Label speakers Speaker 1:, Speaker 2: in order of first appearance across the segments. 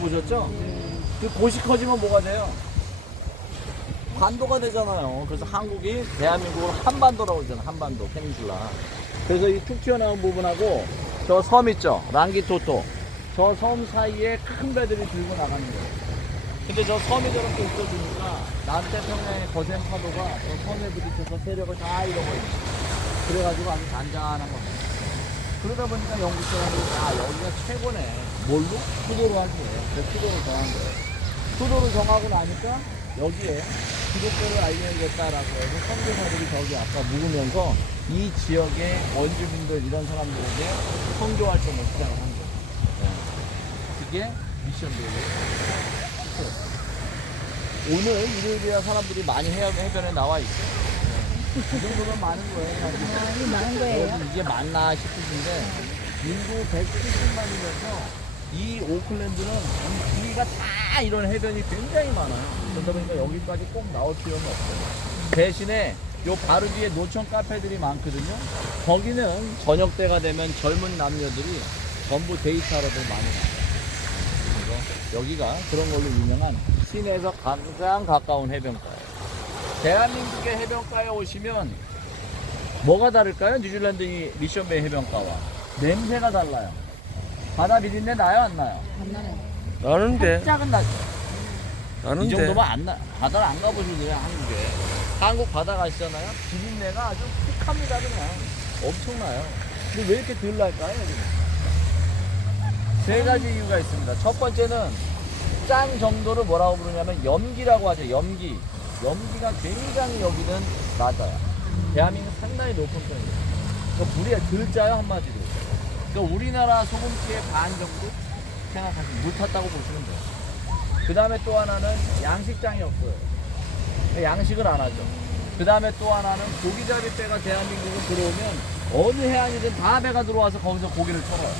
Speaker 1: 들어보셨죠? 그 곳이 커지면 뭐가 돼요? 반도가 되잖아요. 그래서 한국이 대한민국을 한반도라고 그러잖아요. 한반도, 페닌슐라. 그래서 이 툭 튀어나온 부분하고 저 섬 있죠? 랑기토토. 저 섬 사이에 큰 배들이 들고 나가는 거예요. 근데 저 섬이 저렇게 있어지니까 남태평양의 거센 파도가 저 섬에 부딪혀서 세력을 다 잃어버립니다. 그래가지고 아주 잔잔한 겁니다. 그러다 보니까 영국 사람들이 아 여기가 최고네. 뭘로? 수도로 한 거예요. 그래서 수도를 정한 거예요. 수도를 정하고 나니까 여기에 기독교를 알려야겠다라고 해서 선교사들이 저기 아까 묵으면서 이 지역의 원주민들 이런 사람들에게 선교 활동을 시작을 한 거예요. 네. 그게 미션들이에요. 오늘 일요일이라 사람들이 많이 해변, 해변에 나와 있어요. 이 정도면 많은 거예요. 사실.
Speaker 2: 많이 많은 거예요.
Speaker 1: 이게 맞나 싶으신데 인구 170만이면서 이 오클랜드는 이 주위가 다 이런 해변이 굉장히 많아요. 그러다 보니까 여기까지 꼭 나올 필요는 없어요. 대신에 요 바로 뒤에 노천 카페들이 많거든요. 거기는 저녁 때가 되면 젊은 남녀들이 전부 데이트하러들 많이 가요. 그래서 여기가 그런 걸로 유명한 시내에서 가장 가까운 해변가예요. 대한민국의 해변가에 오시면 뭐가 다를까요? 뉴질랜드 이 미션베이 해변가와 냄새가 달라요. 바다 비린내 나요 안 나요?
Speaker 2: 안 나네.
Speaker 3: 나는데
Speaker 1: 나죠. 이
Speaker 3: 나는데
Speaker 1: 정도면 안 나. 바다를 안 가보시네요 한국에. 한국 바다 가시잖아요. 비린내가 아주 픽합니다 그냥. 엄청나요. 근데 왜 이렇게 덜 날까요 여기는? 세 가지 이유가 있습니다. 첫 번째는 짠 정도를 뭐라고 부르냐면 염기라고 하죠. 염기. 염기가 굉장히 여기는 낮아요. 대한민국 상당히 높은 편이에요. 그러니까 물이 덜 짜요 한마디로. 그러니까 우리나라 소금기의 반 정도 생각하시면 물 탔다고 보시면 돼요. 그 다음에 또 하나는 양식장이 없어요. 그러니까 양식을 안 하죠. 그 다음에 또 하나는 고기잡이 배가 대한민국에 들어오면 어느 해안이든 다 배가 들어와서 거기서 고기를 쳐요.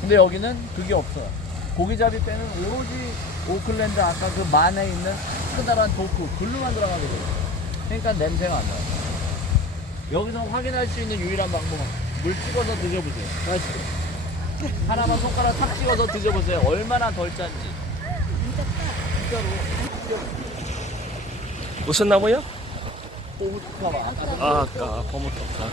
Speaker 1: 근데 여기는 그게 없어요. 고기잡이 배는 오로지 오클랜드 아까 그 만에 있는 크다란 도크 글로만 들어가게 돼요. 그러니까 냄새가 안 나요. 여기서 확인할 수 있는 유일한 방법은 물 찍어서 드셔보세요. 아시죠? 하나만 손가락 탁 찍어서 드셔보세요. 얼마나 덜 짠지. 진짜로.
Speaker 3: 무슨 나무야?
Speaker 1: 꼬무트카와
Speaker 3: 아 아까 버무터카.